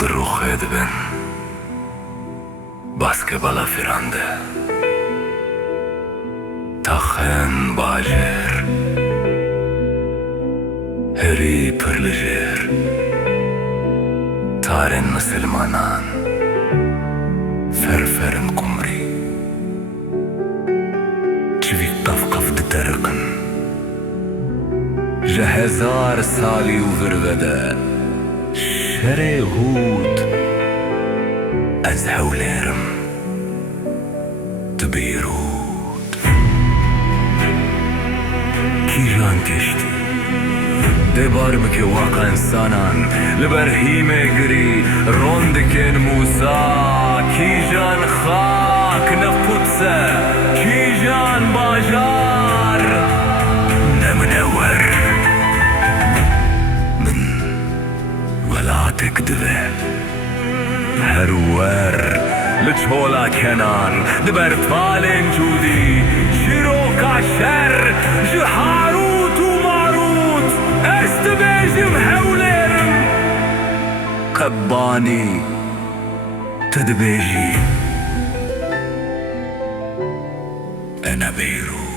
Druhed ben Basketbala firande Tachen bajer Heri pırlıjer Taren Müslümanan Ferferin kumri Çivik tafkaf diterkin Jehezar sali uvirvede شري هود أزهوليرم تبيروت كي جان تشتي دي باربك واقع إنسانان لبرهيمة قري روندكن موسى كي جان خاك نفوتسا كي جان باجار نمنور تكذبه هروار لجهولا كنان دبر فالن جودي شيروكا شر جهاروت وماروت استبيجم هوليرم قباني تدبيجي أنا بيروت